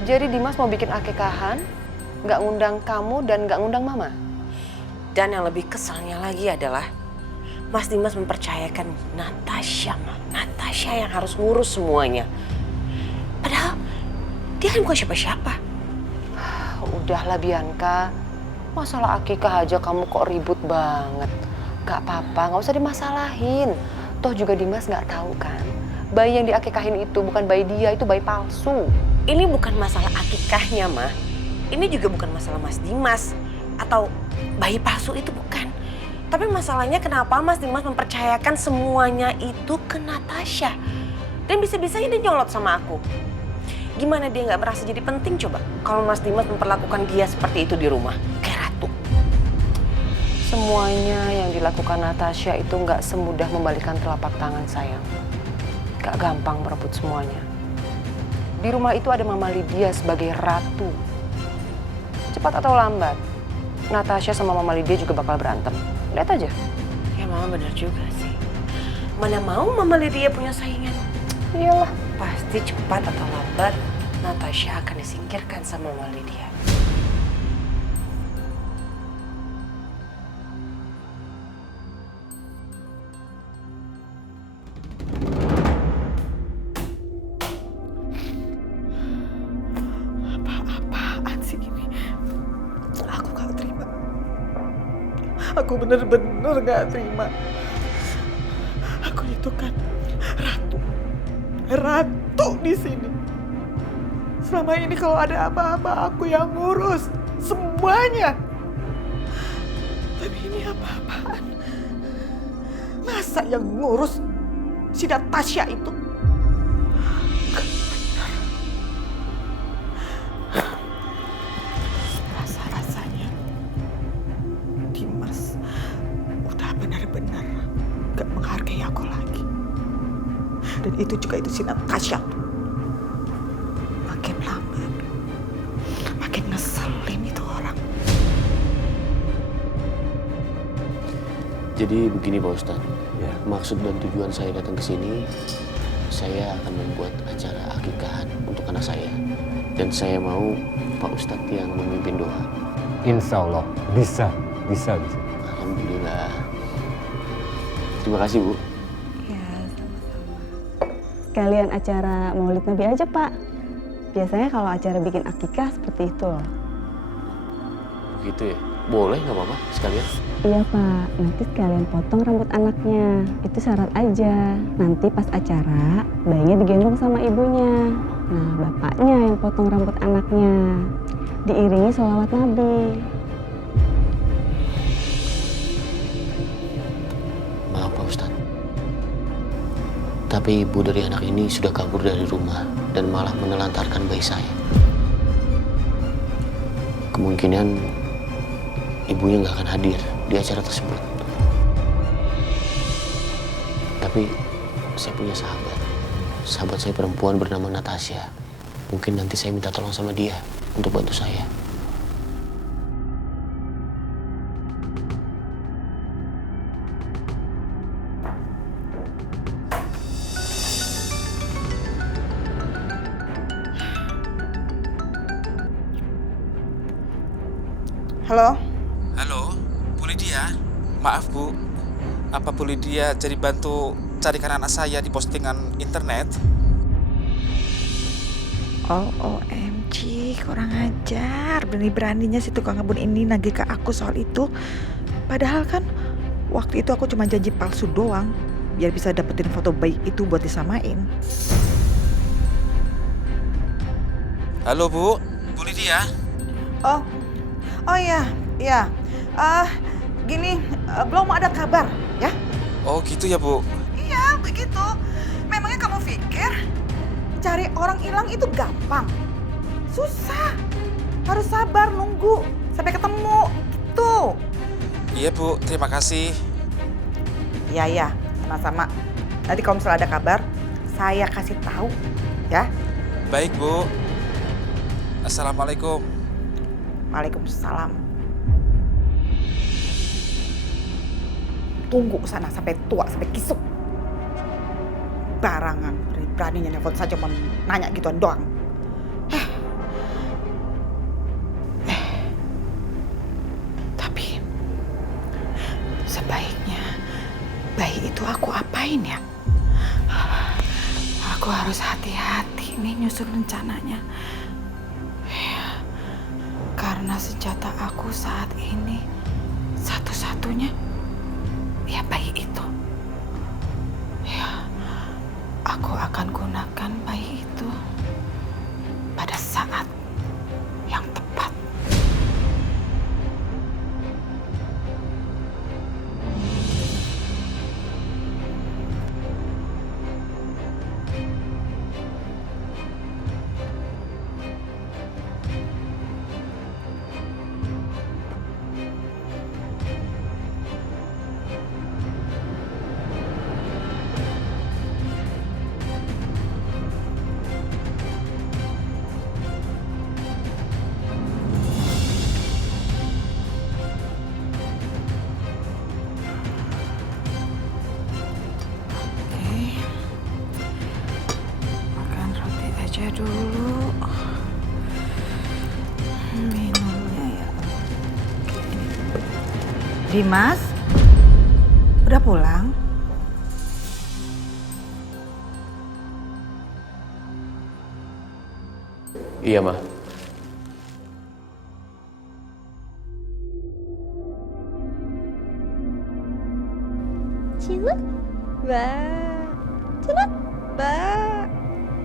Jadi Dimas mau bikin akikahan, nggak ngundang kamu dan nggak ngundang Mama? Dan yang lebih kesalnya lagi adalah Mas Dimas mempercayakan Natasha, Ma. Natasha yang harus ngurus semuanya. Padahal dia kan bukan siapa-siapa. Udahlah Bianca, masalah akikah aja kamu kok ribut banget. Gak apa-apa, gak usah dimasalahin. Toh juga Dimas gak tahu kan, bayi yang diakikahin itu bukan bayi dia, itu bayi palsu. Ini bukan masalah akikahnya, Ma. Ini juga bukan masalah Mas Dimas atau bayi palsu itu bukan. Tapi masalahnya kenapa Mas Dimas mempercayakan semuanya itu ke Natasha. Dan bisa-bisanya dia nyolot sama aku. Gimana dia nggak merasa jadi penting coba kalau Mas Dimas memperlakukan dia seperti itu di rumah, kayak ratu. Semuanya yang dilakukan Natasha itu nggak semudah membalikan telapak tangan sayang. Gak gampang merebut semuanya. Di rumah itu ada Mama Lydia sebagai ratu. Cepat atau lambat, Natasha sama Mama Lydia juga bakal berantem. Lihat aja. Ya Mama benar juga sih. Mana mau Mama Lydia punya saingan? Iyalah. Pasti cepat atau lambat Natasha akan disingkirkan sama Mama Lydia. Apa-apaan sih ini? Aku gak terima. Aku bener-bener gak terima. Aku itu kan ratu di sini. Selama ini kalau ada apa-apa aku yang ngurus semuanya. Tapi ini apa-apaan? Masa yang ngurus si Natasha itu? Rasa-rasanya Dimas udah benar-benar gak menghargai aku lagi. Dan itu juga itu si Natasha. Makin lama, makin ngeselin itu orang. Jadi begini Pak Ustadz, ya, maksud dan tujuan saya datang ke sini, saya akan membuat acara akikahan untuk anak saya. Dan saya mau Pak Ustadz yang memimpin doa. Insya Allah bisa. Alhamdulillah. Terima kasih Bu. Ya, sama-sama. Sekalian acara Maulid Nabi aja, Pak. Biasanya kalau acara bikin akikah seperti itu loh. Begitu ya? Boleh nggak apa-apa sekalian? Iya, Pak. Nanti sekalian potong rambut anaknya. Itu syarat aja. Nanti pas acara, bayinya digendong sama ibunya. Nah, bapaknya yang potong rambut anaknya. Diiringi sholawat Nabi. Maaf Pak Ustadz. Tapi ibu dari anak ini sudah kabur dari rumah dan malah menelantarkan bayi saya. Kemungkinan ibunya nggak akan hadir di acara tersebut. Tapi saya punya sahabat. Sahabat saya perempuan bernama Natasha. Mungkin nanti saya minta tolong sama dia untuk bantu saya. Halo? Halo, Bu Lydia. Maaf Bu, apa Bu Lydia jadi bantu carikan anak saya di postingan internet? Oh, OMG, kurang ajar. Berani-beraninya si tukang kebun ini nagih ke aku soal itu. Padahal kan waktu itu aku cuma janji palsu doang, biar bisa dapetin foto bayi itu buat disamain. Halo Bu Lydia. Oh iya. Gini, belum ada kabar, ya? Oh gitu ya Bu. Iya, begitu. Memangnya kamu pikir cari orang hilang itu gampang? Susah. Harus sabar nunggu sampai ketemu, gitu. Iya Bu, terima kasih. Iya, sama-sama. Nanti kalau misalnya ada kabar, saya kasih tahu, ya. Baik Bu. Assalamualaikum. Waalaikumsalam. Tunggu sana sampai tua, sampai kisuk. Barangan, beraninya nelfon saja mau nanya gituan doang. ngapain ya? Aku harus hati-hati nih nyusun rencananya. Ya, karena senjata aku saat ini satu-satunya ya bayi itu. Ya, aku akan gunakan bayi itu pada saat yang tepat. Makan roti aja dulu. Minumnya ya. Dimas, udah pulang? Iya, Ma. Cilak, Mbak. Cilak, Mbak.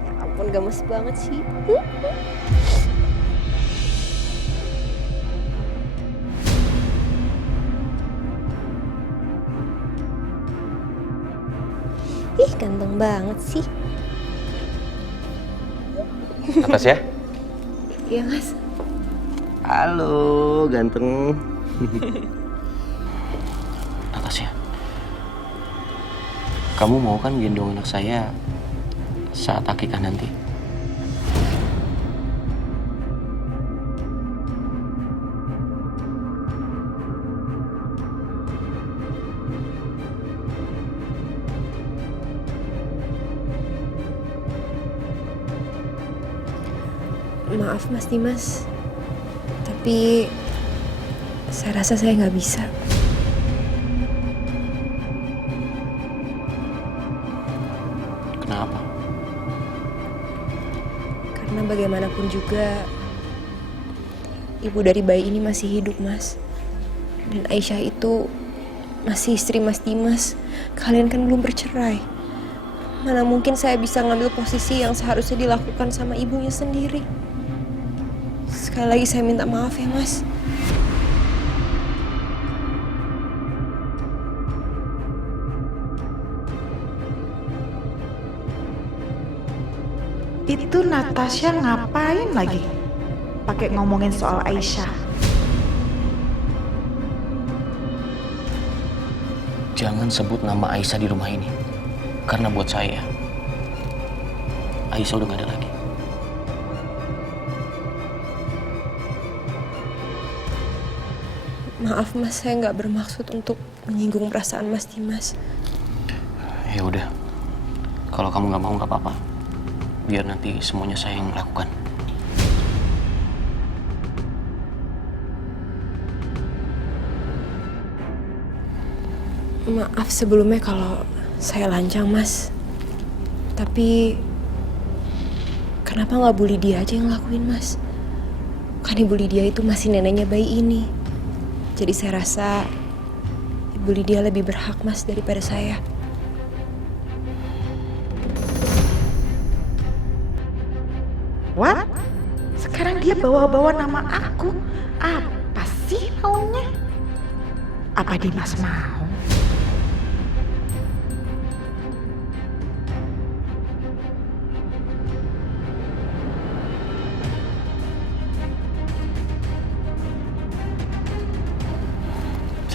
Ya ampun, gemes banget sih. Ih, ganteng banget sih. Atas ya? Iya, Mas. Halo, ganteng. Natasha, kamu mau kan gendong anak saya saat akikah nanti? Maaf Mas Dimas, tapi saya rasa saya nggak bisa. Kenapa? Karena bagaimanapun juga ibu dari bayi ini masih hidup, Mas. Dan Aisyah itu masih istri Mas Dimas. Kalian kan belum bercerai. Mana mungkin saya bisa ngambil posisi yang seharusnya dilakukan sama ibunya sendiri. Sekali lagi saya minta maaf ya, Mas. Itu Natasha ngapain lagi? Pakai ngomongin soal Aisyah. Jangan sebut nama Aisyah di rumah ini. Karena buat saya, Aisyah udah gak ada lagi. Maaf Mas, saya nggak bermaksud untuk menyinggung perasaan Mas Dimas. Ya udah, kalau kamu nggak mau nggak apa-apa. Biar nanti semuanya saya yang melakukan. Maaf sebelumnya kalau saya lancang, Mas. Tapi kenapa nggak Bu Lydia aja yang ngelakuin, Mas? Kan Ibu Lydia itu masih neneknya bayi ini. Jadi saya rasa Ibu Lydia lebih berhak, Mas, daripada saya. What? Sekarang dia bawa-bawa nama aku. Apa sih maunya? Apa Dimas mau?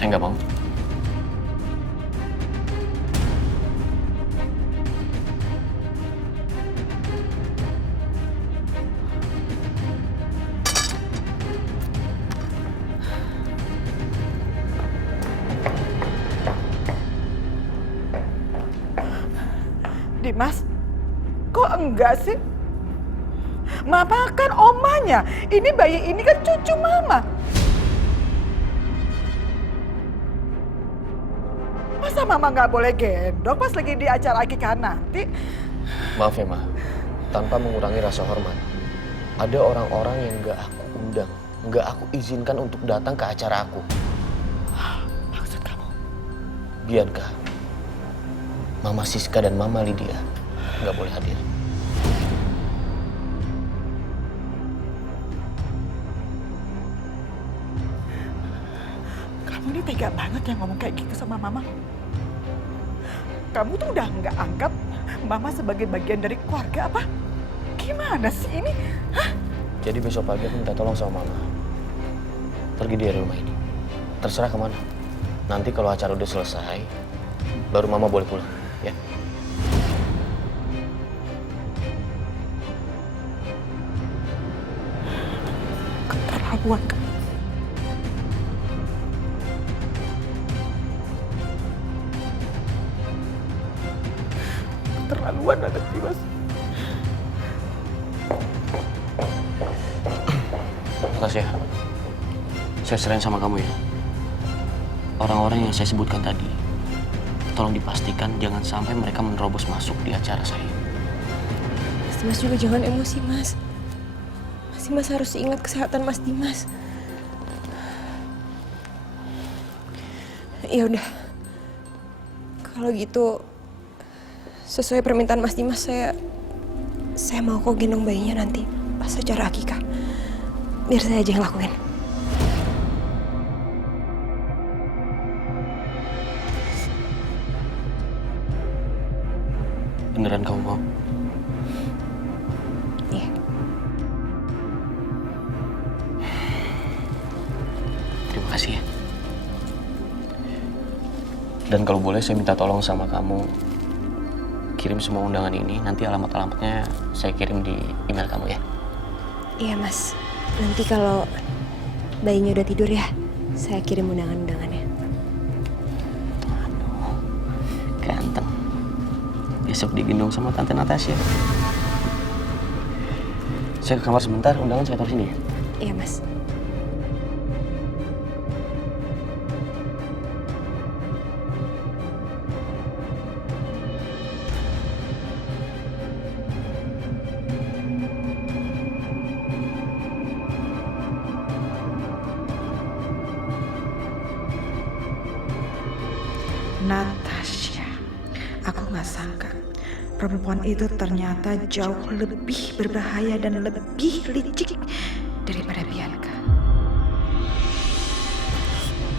Saya nggak mau. Dimas, kok enggak sih? Mama kan omanya. Ini bayi ini kan cucu mama. Masa Mama nggak boleh gendong pas lagi di acara akikah nanti? Maaf ya, Ma. Tanpa mengurangi rasa hormat. Ada orang-orang yang nggak aku undang, nggak aku izinkan untuk datang ke acara aku. Maksud kamu? Bianca, Mama Siska dan Mama Lydia nggak boleh hadir. Kamu ini tega banget ya ngomong kayak gitu sama Mama. Kamu tuh udah nggak anggap Mama sebagai bagian dari keluarga apa? Gimana sih ini? Hah? Jadi besok pagi aku minta tolong sama Mama. Pergi dari rumah ini. Terserah kemana. Nanti kalau acara udah selesai, baru Mama boleh pulang, ya. Keterlaluan kamu. Keterlaluan banget sih, Mas. Natasha, saya serahin sama kamu ya. Orang-orang yang saya sebutkan tadi, tolong dipastikan jangan sampai mereka menerobos masuk di acara saya. Mas Dimas juga jangan emosi, Mas. Mas Dimas harus ingat kesehatan Mas Dimas. Ya udah. Kalau gitu sesuai permintaan Mas Dimas, saya mau kok gendong bayinya nanti pas acara akikah. Biar saya aja yang lakuin. Beneran kamu mau? Iya. Terima kasih ya. Dan kalau boleh saya minta tolong sama kamu, kirim semua undangan ini, nanti alamat-alamatnya saya kirim di email kamu ya. Iya, Mas. Nanti kalau bayinya udah tidur ya, saya kirim undangan-undangannya. Aduh, ganteng. Besok digendong sama Tante Natasha. Saya ke kamar sebentar, undangan saya taruh sini ya. Iya, Mas. Natasha, aku nggak sangka perempuan itu ternyata jauh lebih berbahaya dan lebih licik daripada Bianca.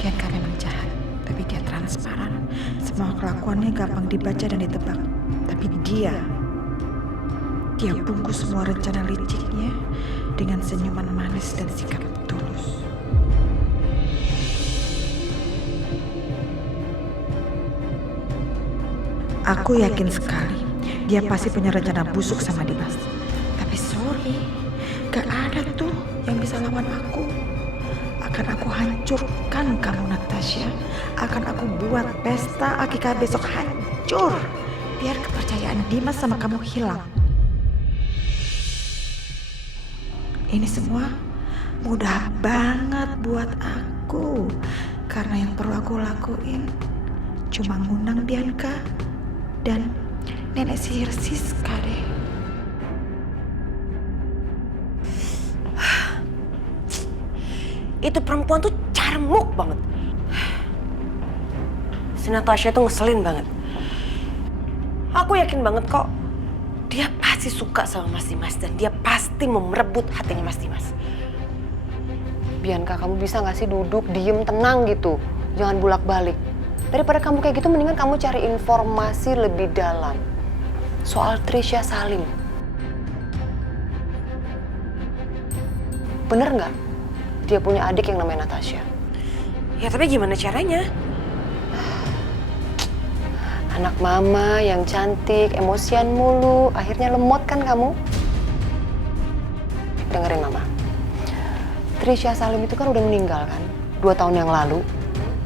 Bianca memang jahat, tapi dia transparan. Semua kelakuannya gampang dibaca dan ditebak. Tapi dia bungkus semua rencana liciknya dengan senyuman manis dan sikap tulus. Aku yakin sekali dia pasti punya rencana busuk sama Dimas. Tapi sorry, gak ada tuh yang bisa lawan aku. Akan aku hancurkan kamu, Natasha. Akan aku buat pesta akikah besok hancur. Biar kepercayaan Dimas sama kamu hilang. Ini semua mudah banget buat aku. Karena yang perlu aku lakuin cuma ngundang Bianca dan nenek sihir Siska deh. Itu perempuan tuh carmuk banget. Si Natasha tuh ngeselin banget. Aku yakin banget kok dia pasti suka sama Mas Dimas dan dia pasti mau merebut hatinya Mas Dimas. Bianca, kamu bisa nggak sih duduk, diem, tenang gitu. Jangan bolak-balik. Daripada kamu kayak gitu, mendingan kamu cari informasi lebih dalam soal Trisha Salim. Bener nggak? Dia punya adik yang namanya Natasha. Ya tapi gimana caranya? Anak mama yang cantik, emosian mulu, akhirnya lemot kan kamu? Dengerin mama. Trisha Salim itu kan udah meninggal kan? 2 tahun yang lalu.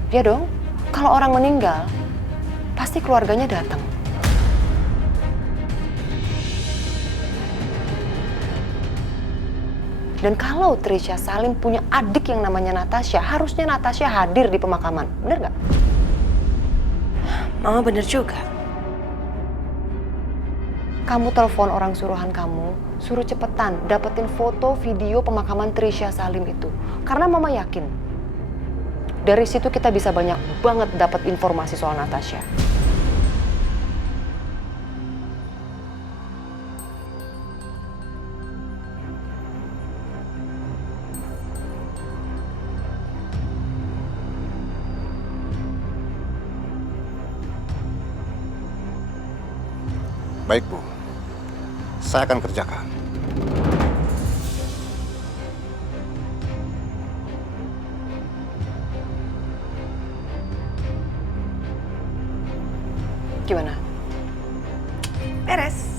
Ya dong? Kalau orang meninggal, pasti keluarganya datang. Dan kalau Trisha Salim punya adik yang namanya Natasha, harusnya Natasha hadir di pemakaman. Bener nggak? Mama bener juga. Kamu telepon orang suruhan kamu, suruh cepetan dapetin foto video pemakaman Trisha Salim itu. Karena Mama yakin, dari situ kita bisa banyak banget dapat informasi soal Natasha. Baik, Bu. Saya akan kerjakan. Gimana? Beres.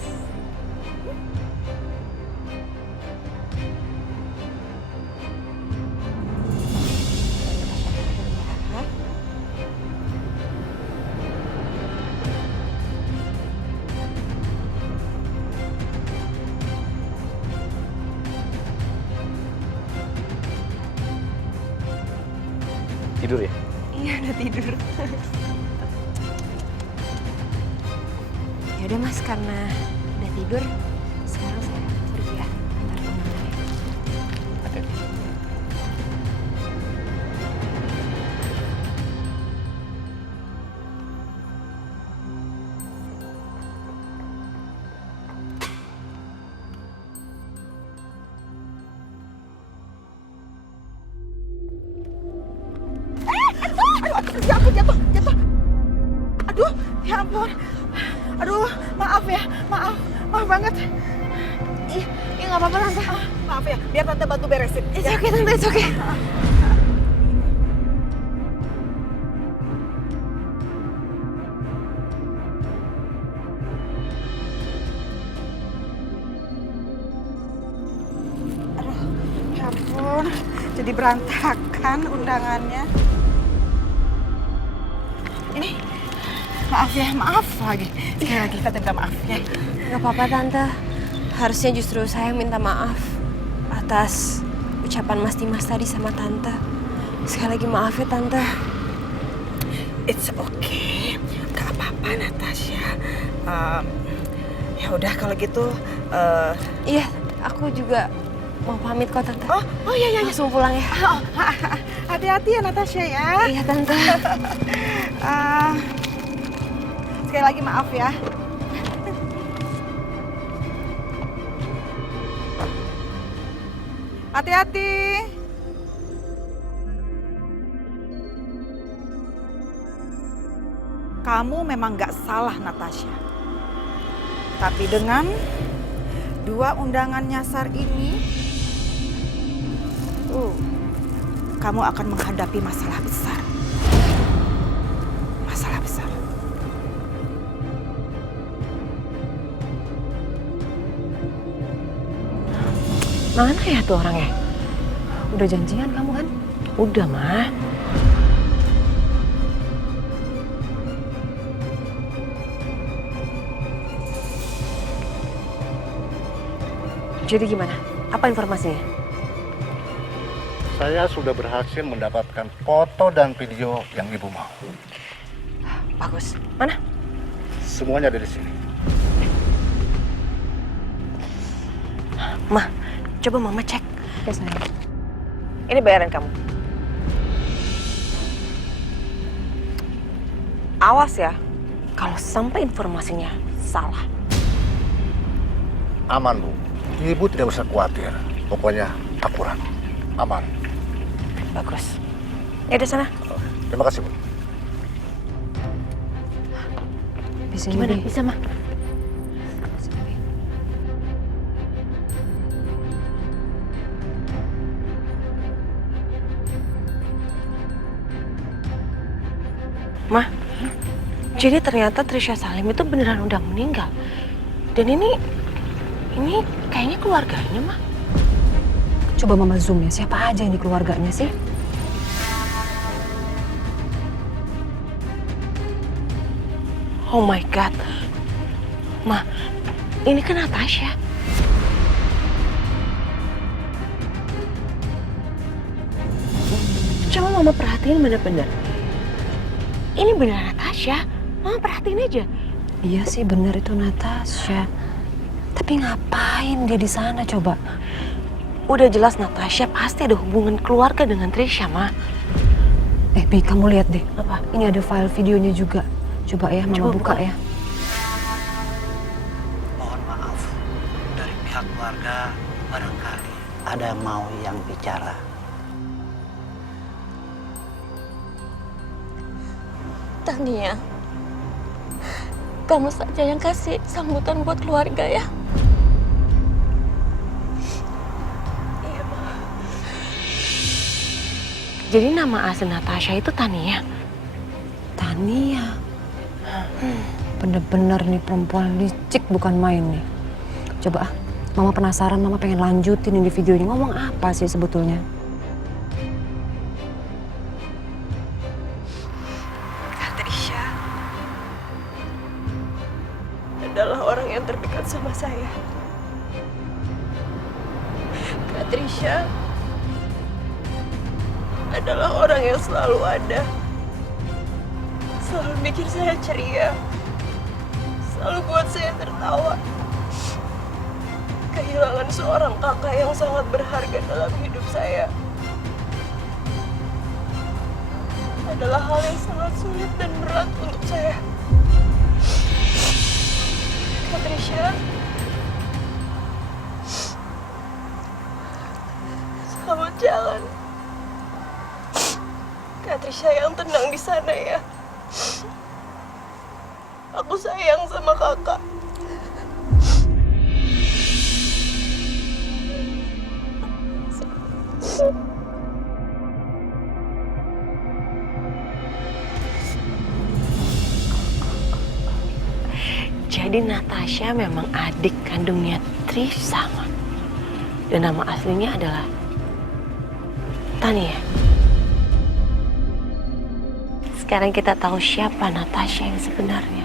Tidur ya? Iya, udah tidur. Ya udah Mas, karena udah tidur, sekarang saya pergi ya, antar undangannya. Hati-hati. Jatuh. Aduh, ya ampun. Aduh, maaf ya, maaf banget. Ih, nggak apa-apa Tante. Maaf ya, biar Tante bantu beresin. It's okay Tante, it's okay. Ya ampun, jadi berantakan undangannya. Ini, maaf lagi. Sekali lagi Tante minta maaf ya. Nggak apa-apa Tante. Harusnya justru saya yang minta maaf atas ucapan Mas Dimas tadi sama Tante. Sekali lagi maaf ya Tante. It's okay, gak apa-apa Natasha. Ya udah kalau gitu. Iya, aku juga mau pamit kok Tante. Oh iya. Langsung pulang ya. Hati-hati ya Natasha ya. Iya Tante. Sekali lagi maaf ya. Hati-hati. Kamu memang gak salah Natasha. Tapi dengan 2 undangan nyasar ini, kamu akan menghadapi masalah besar. Masalah besar. Mana ya tuh orangnya? Udah janjian kamu kan? Udah, Mah. Jadi gimana? Apa informasinya? Saya sudah berhasil mendapatkan foto dan video yang Ibu mau. Bagus. Mana? Semuanya ada di sini. Mah, coba Mama cek. Ya, sayang. Ini bayaran kamu. Awas ya, kalau sampai informasinya salah. Aman, Bu. Ibu tidak usah khawatir. Pokoknya akurat. Aman. Bagus. Ya udah sana. Terima kasih, Bu. Bisa Gimana? Bisa, Mah? Mah, jadi ternyata Trisha Salim itu beneran udah meninggal. Dan ini kayaknya keluarganya, Mah. Coba Mama zoom ya, siapa aja ini keluarganya sih? Oh my God. Mah, ini kan Natasha. Coba Mama perhatiin bener-bener. Ini beneran Natasha. Mama perhatiin aja. Iya sih bener itu Natasha. Tapi ngapain dia di sana coba? Udah jelas Natasha pasti ada hubungan keluarga dengan Trisha, Ma. Bi, kamu lihat deh. Apa? Ini ada file videonya juga. Coba ya, Mama Coba buka buka. ya. Mohon maaf, dari pihak keluarga barangkali ada mau yang bicara. Tania, kamu saja yang kasih sambutan buat keluarga ya. Jadi nama asli Natasha itu Tania. Tania. Bener-bener nih perempuan licik bukan main nih. Coba Mama penasaran, Mama pengen lanjutin ini videonya. Ngomong apa sih sebetulnya? Trisha adalah orang yang terdekat sama saya. Trisha adalah orang yang selalu ada. Selalu bikin saya ceria. Selalu buat saya tertawa. Kehilangan seorang kakak yang sangat berharga dalam hidup saya adalah hal yang sangat sulit dan berat untuk saya. Trisha, selamat jalan. Trisha yang tenang di sana ya. Aku sayang sama kakak. Jadi Natasha memang adik kandungnya Trisha, Ma. Dan nama aslinya adalah Tania. Sekarang kita tahu siapa Natasha yang sebenarnya.